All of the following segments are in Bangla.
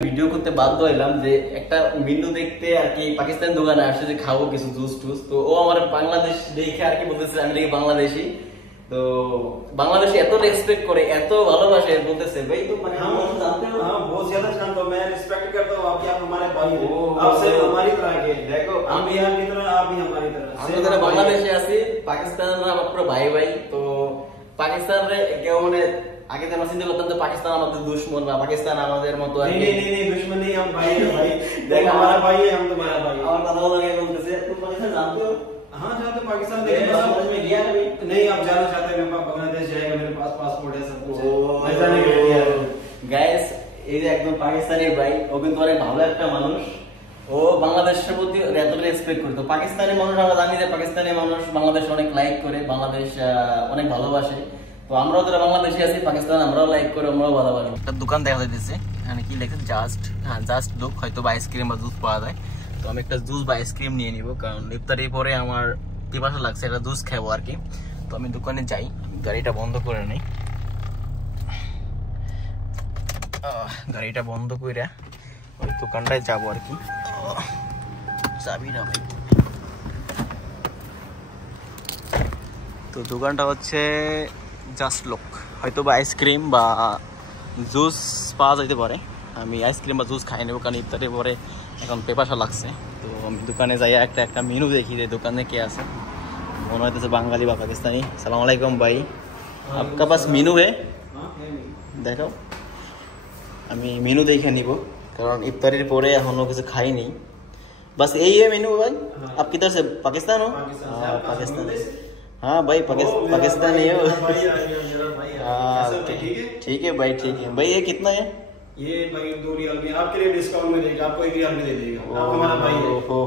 ভিডিও করতে বাধ্য হইলাম যে একটা মেনু দেখতে আর কি পাকিস্তান দোকানে আসছে যে খাবো কিছু জুস টুস, তো ও আমার বাংলাদেশ দেখে আর কি বলতেছে আমি নাকি বাংলাদেশি। তো বাংলাদেশে এত রেসপেক্ট করে এত ভালোবাসে, বলতেছে ভাই तो हम जानते हो। हाँ बहुत ज्यादा जानता हूँ, मैं रिस्पेक्ट करता हूँ आपकी, आप हमारे भाई हो, आपसे हमारी तरह के देखो हम भी आपकी तरह आप भी हमारी तरह। আমি যারা বাংলাদেশে আছি পাকিস্তানরা আমার পুরো ভাই ভাই। তো পাকিস্তানরে কেউ মানে आगे तो मसीन को तो पाकिस्तान हमारे दुश्मन बा, पाकिस्तान हमारे मत नहीं दुश्मन नहीं, हम भाई है भाई। देख हमारा भाई है, हम तुम्हारा भाई। और पता लगे बोलते से तुम पाकिस्तान जानते हो? हाँ जानते पाकिस्तान, लेकिन समझ में गया कभी नहीं। आप जाना चाहते हैं, मैं बांग्लादेश जाएगा, मेरे पास पासपोर्ट है, सब कुछ है, मैं जाने के लिए गाइस এই যে একদম পাকিস্তানি ভাই, ও কিন্তু অনেক ভালো একটা মানুষ, ও বাংলাদেশের প্রতি এত রেসপেক্ট করে। তো পাকিস্তানি মানুষ আমরা জানি যে পাকিস্তানি মানুষ বাংলাদেশ অনেক লাইক করে, বাংলাদেশ অনেক ভালোবাসে। তো আমরাও যারা বাংলাদেশে আছি পাকিস্তান আমরাও লাইক করে, আমরাও ভালোবাসি। একটা দোকান দেখা যাইতেছে এখানে, কি লেখা জাস্ট, হ্যাঁ জাস্ট লুক, হয়তো বা আইসক্রিম বা জুস পাওয়া যায়। তো আমি একটা জুস বা আইসক্রিম নিয়ে নিব, কারণ ইফতারের পরে আমার পিপাসা লাগছে, একটা জুস খাবো আর কি। তো আমি দোকানে যাই, গাড়িটা বন্ধ করে নেই, গাড়িটা বন্ধ করে ওই দোকানটায় যাবো আর কি। চাবি না ভাই। তো দোকানটা হচ্ছে জাস্ট লুক, হয়তো বা আইসক্রিম বা জুস পাওয়া যেতে পারে। আমি আইসক্রিম বা জুস খাই নেবো, কারণ ইফতারের পরে এখন পেপাসা লাগছে। তো আমি দোকানে যাই, একটা মেনু দেখি যে দোকানে কে আছে। মনে হইতেছে বাঙালি বা পাকিস্তানি। সালাম আলাইকুম ভাই, आपका पास मेनू है? দেখাও। আমি মেনু দেখে নিব, কারণ ইফতারের পরে এখনো কিছু খাইনি। बस यही है मेनू भाई। आप किधर से? पाकिस्तान हो? पाकिस्तान। हाँ भाई पाकिस्तानी हो। ठीक है भाई, ठीक है भाई। ये कितना है? ये भाई 2 रियाल में आपके लिए डिस्काउंट में देगा, आपको 1 रियाल में दे देगा। आप हमारा भाई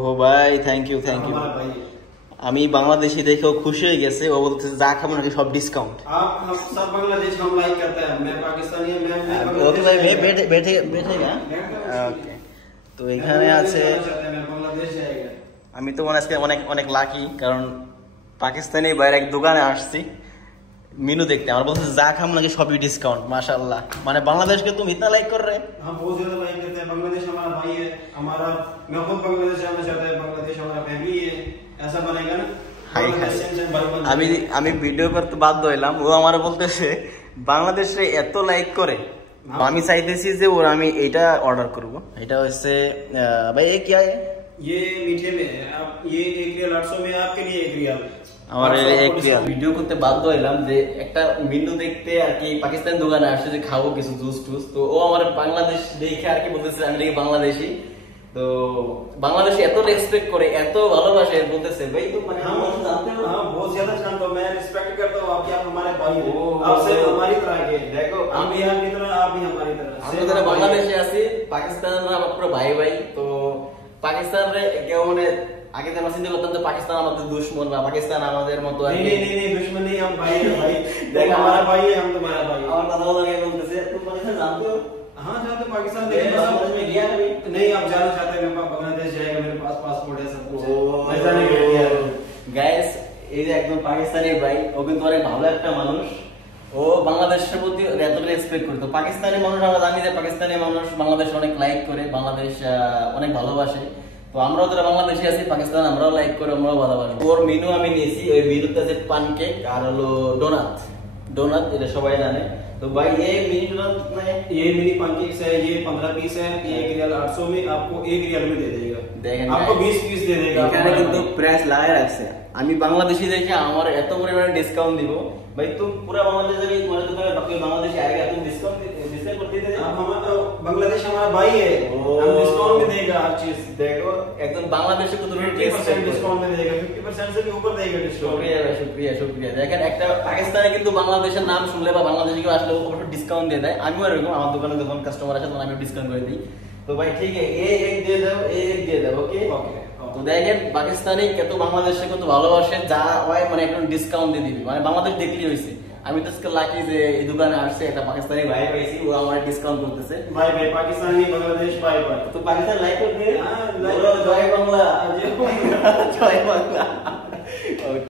हो भाई, थैंक यू हमारा भाई। আমি বাংলাদেশি দেখেও খুশি হয়ে গেছে, ও বলতেছে যা খাবো নাকি সব ডিসকাউন্ট। आप सब बांग्लादेश हम लाइक करते हैं, मैं पाकिस्तानी हूं, मैं ओके भाई, बैठेगा। ओके, তো এখানে আছে बांग्लादेश जाएगा। আমি তো আজকে অনেক লাকি, কারণ পাকিস্তানি বাইরে এক দোকানে আসছি मेनू देखते हैं, और बोलते जा खाम लगे सभी डिस्काउंट। माशाल्लाह, माने बांग्लादेश के तुम इतना लाइक कर रहे हैं। हम बहुत ज्यादा लाइक करते हैं, बांग्लादेश हमारा भाई है, हमारा मैं खुद बांग्लादेश जाना चाहता है, बांग्लादेश हमारा फैमिली है, ऐसा बनेगा ना। আমি ভিডিও করতে বাধ্য হইলাম, ও আমার বলতেছে বাংলাদেশে এত লাইক করে, আমি চাইতেছি যে ওর আমি এইটা অর্ডার করব। এটা হচ্ছে ভাই ये क्या है? ये मीठे में है, आप ये 1 रियाल 800 में, आपके लिए 1 रियाल। আমার এক ভিডিও করতে বাধ্য হইলাম যে একটা মেনু দেখতে আর কি পাকিস্তান দোকানে আসছে যে খাবো কিছু জুস টুস। তো ও আমার বাংলাদেশ দেখে আর কি বলতেছে আমি নাকি বাংলাদেশি। তো বাংলাদেশে এত রেসপেক্ট করে এত ভালোবাসে, বলতেছে ভাই तो हम जानते हो। हाँ बहुत ज्यादा जानता हूँ, मैं रिस्पेक्ट करता हूँ आपकी, आप हमारे भाई हो, आपसे हमारी तरह के देखो हम भी आपकी तरह आप भी हमारी तरह। আমি যারা বাংলাদেশে আছি পাকিস্তানরা আমার পুরো ভাই ভাই। তো পাকিস্তানরে কেউ মানে आगे तो मसीन को तो पाकिस्तान हमारे दुश्मन बा, पाकिस्तान हमारे मत नहीं दुश्मन नहीं, हम भाई है भाई। देख हमारा भाई है, हम तुम्हारा भाई। और पता लगे बोलते से तुम पाकिस्तान जानते हो? हाँ जानते पाकिस्तान, लेकिन समझ में गया कभी नहीं। आप जाना चाहते हैं, मैं बांग्लादेश जाएगा, मेरे पास पासपोर्ट है, सब कुछ है, मैं जाने के लिए गाइस। এই যে একদম পাকিস্তানি ভাই, ও কিন্তু অনেক ভালো একটা মানুষ, ও বাংলাদেশের প্রতি এত রেসপেক্ট করে। তো পাকিস্তানি মানুষ আমরা জানি যে পাকিস্তানি মানুষ বাংলাদেশ অনেক লাইক করে, বাংলাদেশ অনেক ভালোবাসে। তো আমরাও যারা বাংলাদেশে আছি পাকিস্তান আমরাও লাইক করে, আমরাও ভালোবাসি। ওর মেনু আমি নিয়েছি, ওই মেনুতে আছে পানকেক আর হলো डोनट, এটা সবাই জানে। तो भाई ये मिनी डोनट कितना है? ये मिनी पैनकेक्स है, ये 15 पीस है, ये 1 रियाल 800 में आपको 1 रियाल में दे देगा। आपको 20 पीस दे देगा। এখানে কিন্তু প্রাইস লাগায় রাখছে, আমি বাংলাদেশি দেখে আমার এত পরিমাণে ডিসকাউন্ট দিব। भाई तुम पूरा बांग्लादेश में तुम्हारे दुकान पे बांग्लादेश आएगा, तुम डिस्काउंट कर देते। आप हमारा बांग्लादेश हमारा भाई है, हम डिस्काउंट में देगा हर चीज। देखो एकदम बांग्लादेश को तुम्हें 50% डिस्काउंट में देगा, 50% से भी ऊपर देगा डिस्काउंट। শুকরিয়া। দেখেন একটা পাকিস্তানে কিন্তু বাংলাদেশের নাম শুনলে বা বাংলাদেশে কেউ আসলে অবশ্যই ডিসকাউন্ট দিয়ে দেয়। আমিও এরকম, আমার দোকানে যখন কাস্টমার আসে তখন আমিও ডিসকাউন্ট করে দিই। তো ভাই ঠিক আছে, ये एक दे दो, ये एक दे दो। ओके তো দেখেন পাকিস্তানি কত বাংলাদেশে কত ভালোবাসে, যা হয় মানে একদম ডিসকাউন্ট দিয়ে দিবি, মানে বাংলাদেশ দেখলি হয়েছে। আমি তো আজকে লাকি যে এই দোকানে আসছে একটা পাকিস্তানি ভাই পাইছি, ও আমার ডিসকাউন্ট করতেছে। ভাই পাকিস্তানি বাংলাদেশ ভাই তো পাকিস্তান লাইক করবে। জয় বাংলা, জয় বাংলা।